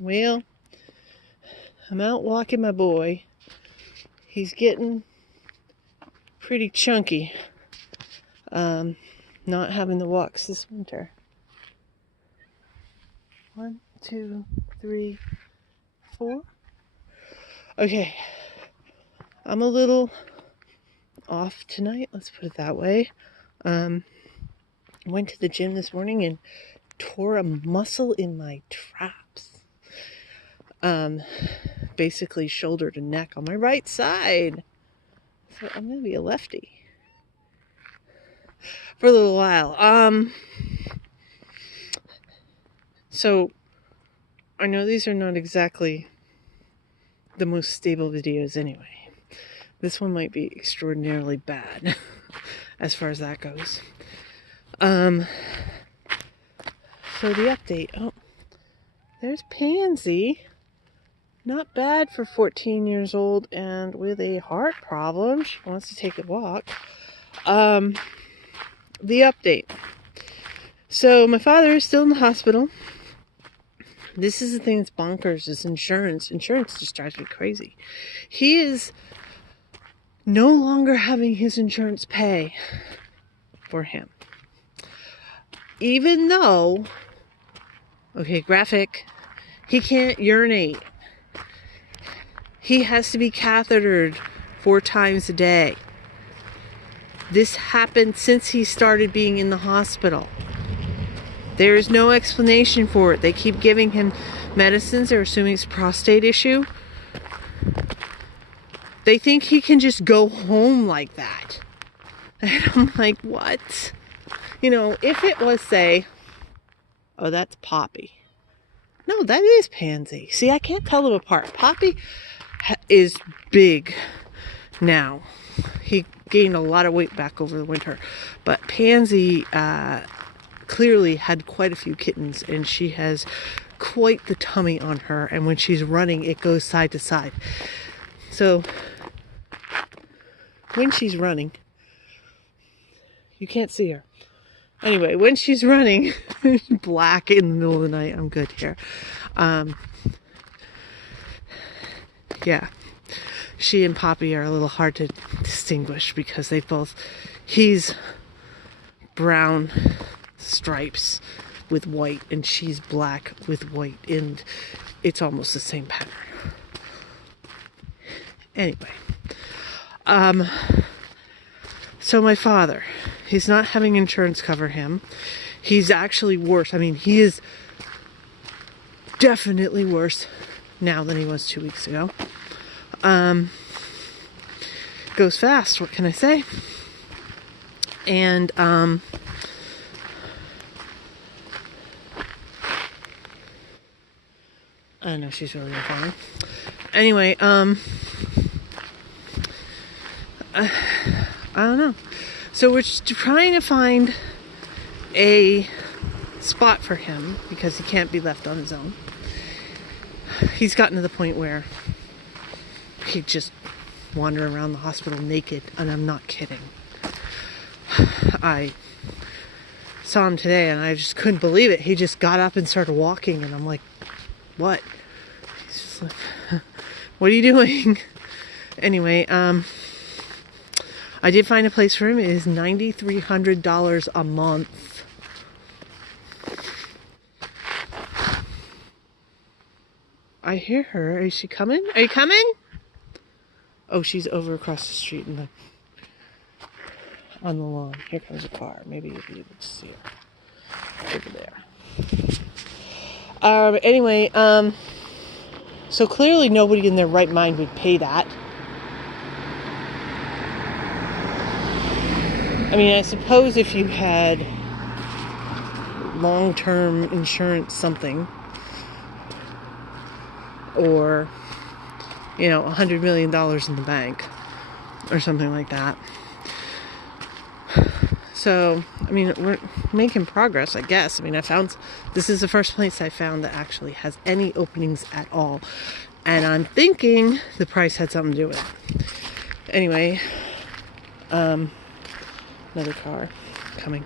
Well, I'm out walking my boy. He's getting pretty chunky. Not having the walks this winter. 1, 2, 3, 4. Okay. I'm a little off tonight, let's put it that way. Went to the gym this morning and tore a muscle in my traps. Basically shoulder to neck on my right side. So I'm gonna be a lefty for a little while. So I know these are not exactly the most stable videos anyway. This one might be extraordinarily bad as far as that goes. So the update. Oh, there's Pansy. Not bad for 14 years old and with a heart problem. She wants to take a walk. The update. So my father is still in the hospital. This is the thing that's bonkers, is insurance. Insurance just drives me crazy. He is no longer having his insurance pay for him. Even though, okay, graphic, he can't urinate. He has to be cathetered 4 times a day. This happened since he started being in the hospital. There is no explanation for it. They keep giving him medicines. They're assuming it's a prostate issue. They think he can just go home like that. And I'm like, what? You know, if it was, say, oh, that's Poppy. No, that is Pansy. See, I can't tell them apart. Poppy is big now. He gained a lot of weight back over the winter. But Pansy clearly had quite a few kittens, and she has quite the tummy on her. And when she's running, it goes side to side. So when she's running, you can't see her. Anyway, when she's running, black in the middle of the night, I'm good here. Yeah, she and Poppy are a little hard to distinguish because he's brown stripes with white and she's black with white, and it's almost the same pattern. Anyway, so my father, he's not having insurance cover him. He's actually worse. I mean, he is definitely worse now than he was 2 weeks ago. Goes fast, what can I say? And I know she's really fun. Anyway, I don't know. So we're just trying to find a spot for him because he can't be left on his own. He's gotten to the point where he'd just wander around the hospital naked, and I'm not kidding. I saw him today and I just couldn't believe it. He just got up and started walking, and I'm like, what? He's just like, what are you doing? Anyway, I did find a place for him. It is $9,300 a month. I hear her. Is she coming? Are you coming? Oh, she's over across the street on the lawn. Here comes a car. Maybe you'll be able to see her over there. Anyway, so clearly nobody in their right mind would pay that. I mean, I suppose if you had long-term insurance something, or, you know, $100 million in the bank, or something like that. So, I mean, we're making progress, I guess. I mean, this is the first place I found that actually has any openings at all. And I'm thinking the price had something to do with it. Anyway, another car coming.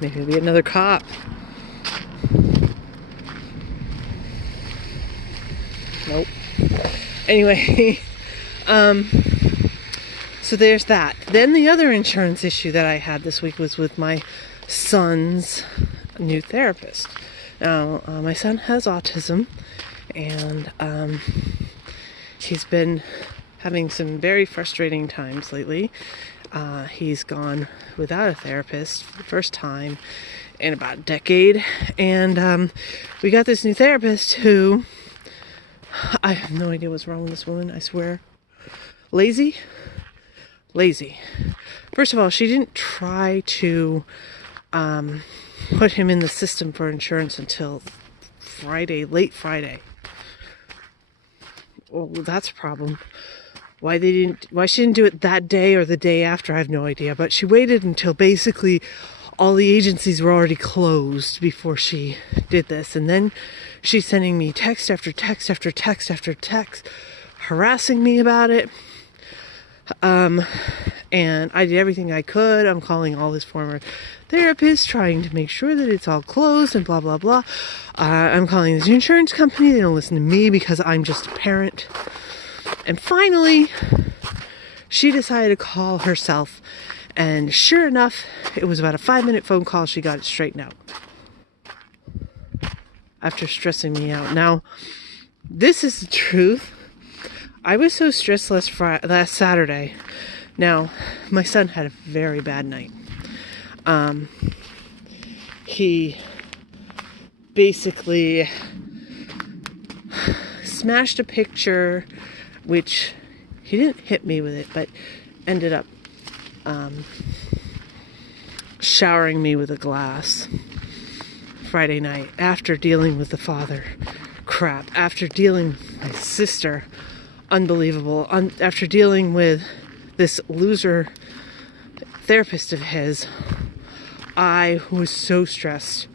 Maybe it'll be another cop. Nope. Anyway, so there's that. Then the other insurance issue that I had this week was with my son's new therapist. Now, my son has autism, and he's been having some very frustrating times lately. He's gone without a therapist for the first time in about a decade, and we got this new therapist who, I have no idea what's wrong with this woman, I swear. Lazy. First of all, she didn't try to put him in the system for insurance until Friday, late Friday. Well, that's a problem. Why she didn't do it that day or the day after, I have no idea. But she waited until basically all the agencies were already closed before she did this. And then she's sending me text after text after text after text, harassing me about it. And I did everything I could. I'm calling all his former therapists, trying to make sure that it's all closed and blah, blah, blah. I'm calling this insurance company. They don't listen to me because I'm just a parent. And finally, she decided to call herself. And sure enough, it was about a 5-minute phone call. She got it straightened out after stressing me out. Now, this is the truth. I was so stressed last Saturday. Now, my son had a very bad night. He basically smashed a picture, which he didn't hit me with it, but ended up showering me with a glass Friday night after dealing with the father crap, after dealing with my sister, unbelievable, after dealing with this loser therapist of his. I was so stressed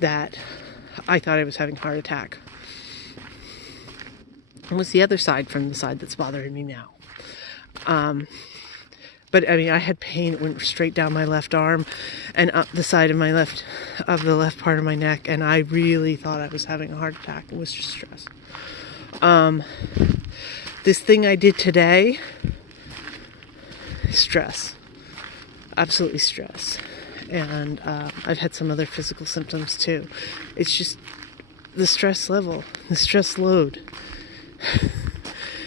that I thought I was having a heart attack. It was the other side from the side that's bothering me now. But I mean, I had pain. It went straight down my left arm and up the side of the left part of my neck, and I really thought I was having a heart attack. It was just stress. This thing I did today, stress, absolutely stress. And I've had some other physical symptoms too. It's just the stress level, the stress load.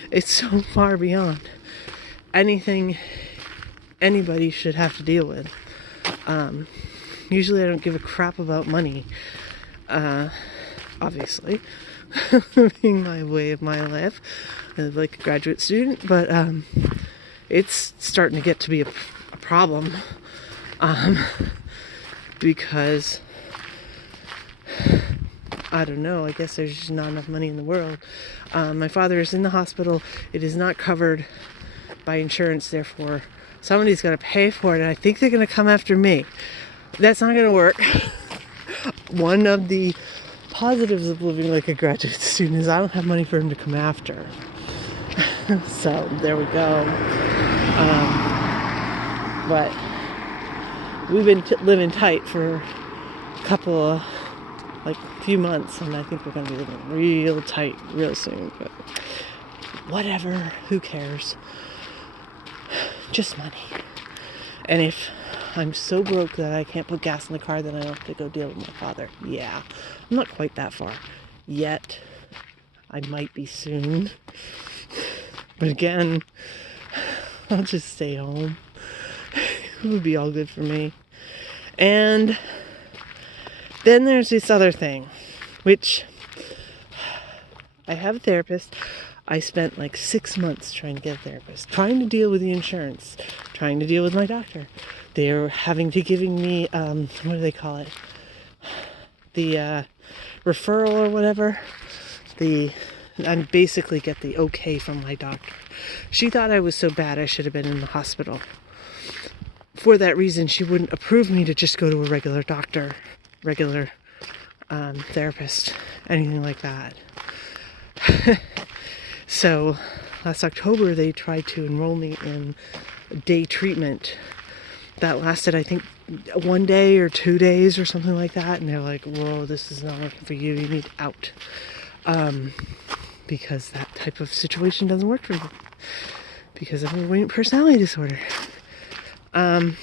It's so far beyond anything anybody should have to deal with. Usually I don't give a crap about money, obviously, being my way of my life. I live like a graduate student, but it's starting to get to be a problem, because I don't know, I guess there's just not enough money in the world. My father is in the hospital. It is not covered by insurance, therefore somebody's got to pay for it, and I think they're going to come after me. That's not going to work. One of the positives of living like a graduate student is I don't have money for him to come after. So there we go. But we've been living tight for a couple of, few months, and I think we're going to be living real tight real soon. But whatever, who cares? Just money. And if I'm so broke that I can't put gas in the car, then I don't have to go deal with my father. Yeah, I'm not quite that far yet. I might be soon. But again, I'll just stay home. It would be all good for me. And then there's this other thing, which I have a therapist. I spent 6 months trying to get a therapist, trying to deal with the insurance, trying to deal with my doctor. They're giving me, what do they call it? The referral or whatever. I basically get the okay from my doctor. She thought I was so bad I should have been in the hospital. For that reason, she wouldn't approve me to just go to a regular doctor, regular therapist, anything like that. So last October, they tried to enroll me in day treatment that lasted, I think, 1 day or 2 days or something like that. And they're like, whoa, this is not working for you. You need out. because that type of situation doesn't work for me because of avoidant personality disorder. I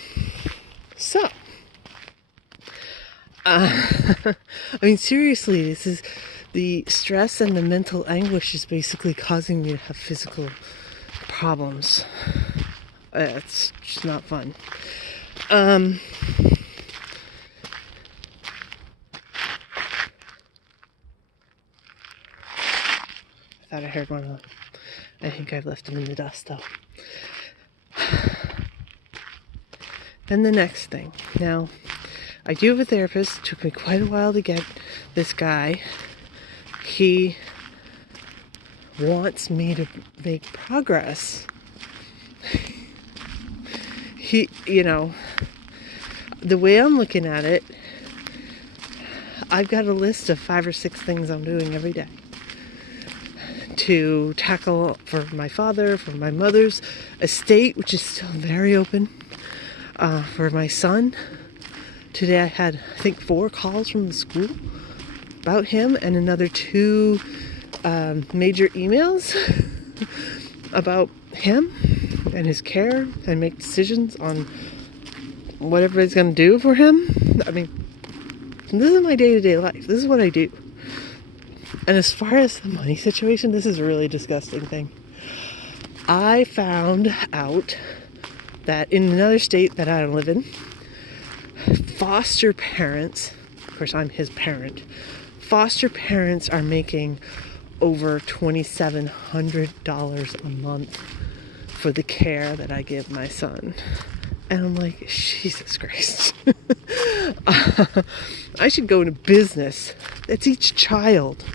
mean, seriously, this is the stress and the mental anguish is basically causing me to have physical problems. It's just not fun. I thought I heard one of them. I think I've left them in the dust, though. Then the next thing. Now, I do have a therapist. It took me quite a while to get this guy. He wants me to make progress. The way I'm looking at it, I've got a list of 5 or 6 things I'm doing every day to tackle for my father, for my mother's estate, which is still very open, for my son. Today I had, I think, 4 calls from the school about him and another 2 major emails about him and his care and make decisions on what everybody's going to do for him. I mean, this is my day-to-day life. This is what I do. And as far as the money situation, this is a really disgusting thing. I found out that in another state that I don't live in, foster parents, of course I'm his parent, foster parents are making over $2,700 a month for the care that I give my son. And I'm like, Jesus Christ. I should go into business. That's each child.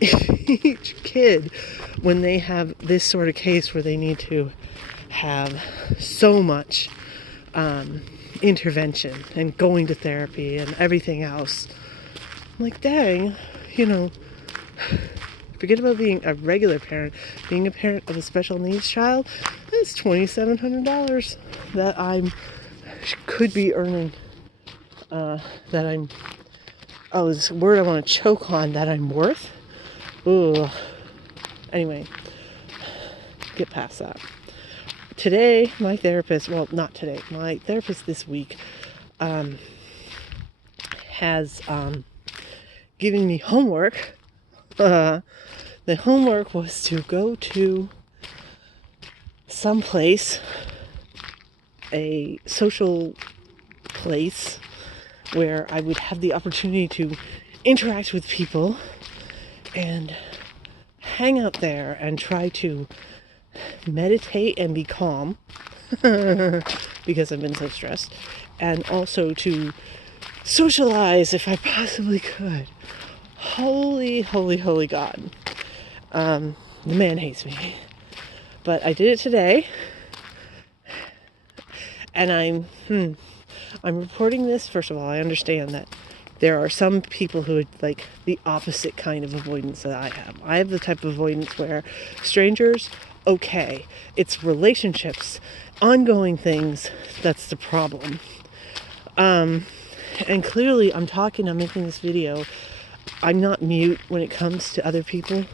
Each kid, when they have this sort of case where they need to have so much intervention and going to therapy and everything else. I'm like, dang, forget about being a regular parent. Being a parent of a special needs child, that's $2,700 that I could be earning. This word I want to choke on, that I'm worth. Ooh. Anyway, get past that. Today, my therapist, my therapist this week has given me homework. The homework was to go to someplace, a social place, where I would have the opportunity to interact with people and hang out there and try to meditate and be calm because I've been so stressed, and also to socialize if I possibly could. Holy God. The man hates me. But I did it today, and I'm reporting this. First of all, I understand that there are some people who would like the opposite kind of avoidance that I have. I have the type of avoidance where strangers, okay. It's relationships, ongoing things, that's the problem. And clearly I'm making this video. I'm not mute when it comes to other people.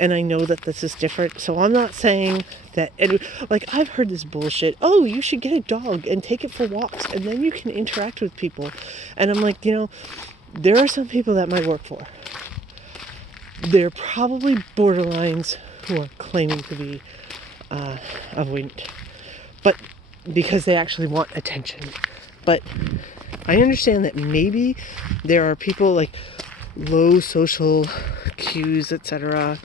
And I know that this is different. So I'm not saying that, I've heard this bullshit. Oh, you should get a dog and take it for walks and then you can interact with people. And I'm like, there are some people that might work for. They're probably borderlines who are claiming to be avoidant. But because they actually want attention. But I understand that maybe there are people like low social cues, etc.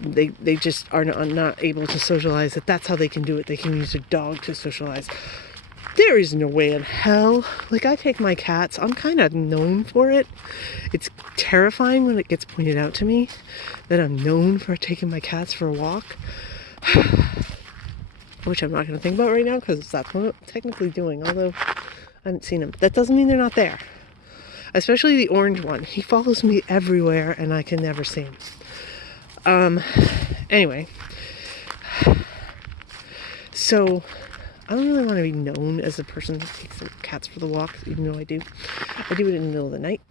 They just are not able to socialize. That's how they can do it. They can use a dog to socialize. There is no way in hell. I take my cats. I'm kind of known for it. It's terrifying when it gets pointed out to me that I'm known for taking my cats for a walk. Which I'm not going to think about right now because that's what I'm technically doing. Although I haven't seen him. That doesn't mean they're not there. Especially the orange one. He follows me everywhere and I can never see him. Anyway. So, I don't really want to be known as a person that takes the cats for the walk, even though I do. I do it in the middle of the night.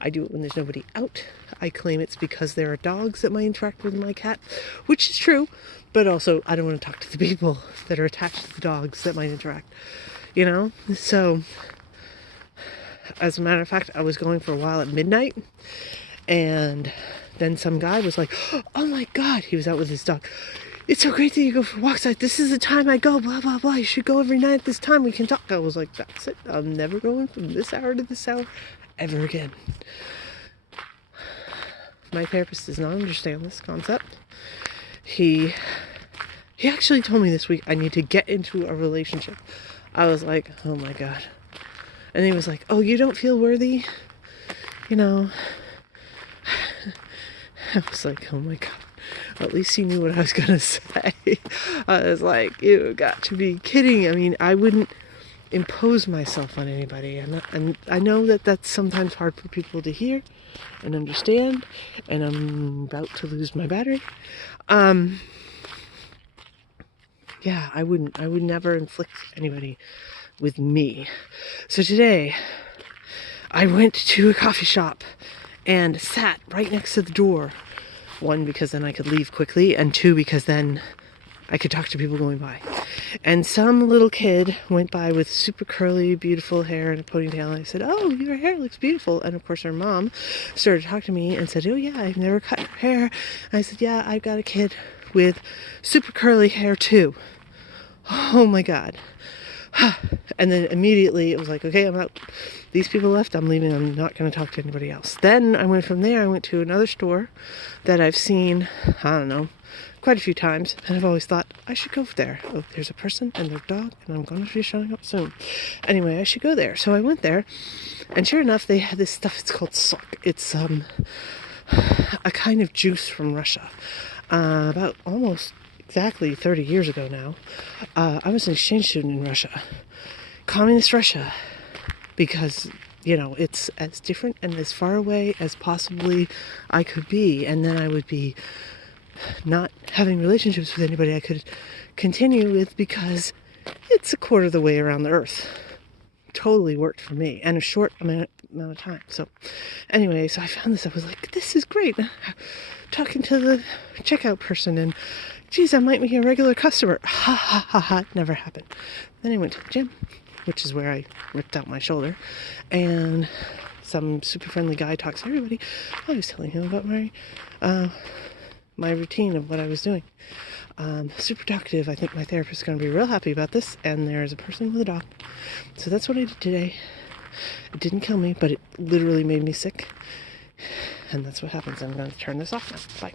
I do it when there's nobody out. I claim it's because there are dogs that might interact with my cat, which is true, but also I don't want to talk to the people that are attached to the dogs that might interact, you know? So, as a matter of fact, I was going for a while at midnight, and then some guy was like, oh my God, he was out with his dog. It's so great that you go for walks. Like, this is the time I go, blah, blah, blah. You should go every night at this time. We can talk. I was like, that's it. I'm never going from this hour to this hour ever again. My therapist does not understand this concept. He actually told me this week I need to get into a relationship. I was like, oh my God. And he was like, oh, you don't feel worthy? You know. I was like, oh my God. At least he knew what I was going to say. I was like, you got to be kidding. I mean, I wouldn't impose myself on anybody. And I know that that's sometimes hard for people to hear and understand. And I'm about to lose my battery. Yeah, I would never inflict anybody with me. So today, I went to a coffee shop and sat right next to the door. One, because then I could leave quickly, and two, because then I could talk to people going by. And some little kid went by with super curly, beautiful hair and a ponytail, and I said, oh, your hair looks beautiful. And of course her mom started talking to me and said, oh yeah, I've never cut your hair. And I said, yeah, I've got a kid with super curly hair too. Oh my God. And then immediately it was like, okay, I'm out. These people left, I'm leaving. I'm not going to talk to anybody else. Then I went from there, I went to another store that I've seen, I don't know, quite a few times. And I've always thought, I should go there. Oh, there's a person and their dog, and I'm going to be showing up soon. Anyway, I should go there. So I went there, and sure enough, they had this stuff, it's called sok. It's a kind of juice from Russia. About almost exactly 30 years ago now, I was an exchange student in Russia, communist Russia, because, you know, it's as different and as far away as possibly I could be, and then I would be not having relationships with anybody I could continue with because it's a quarter of the way around the earth. Totally worked for me, and a short amount of time. So anyway, so I found this, I was like, this is great. Talking to the checkout person, and geez, I might be a regular customer. Ha ha ha ha, it never happened. Then I went to the gym, which is where I ripped out my shoulder, and some super friendly guy talks to everybody. I was telling him about my routine of what I was doing. Super talkative. I think my therapist is going to be real happy about this, and there's a person with a dog. So that's what I did today. It didn't kill me, but it literally made me sick. And that's what happens. I'm going to turn this off now. Bye.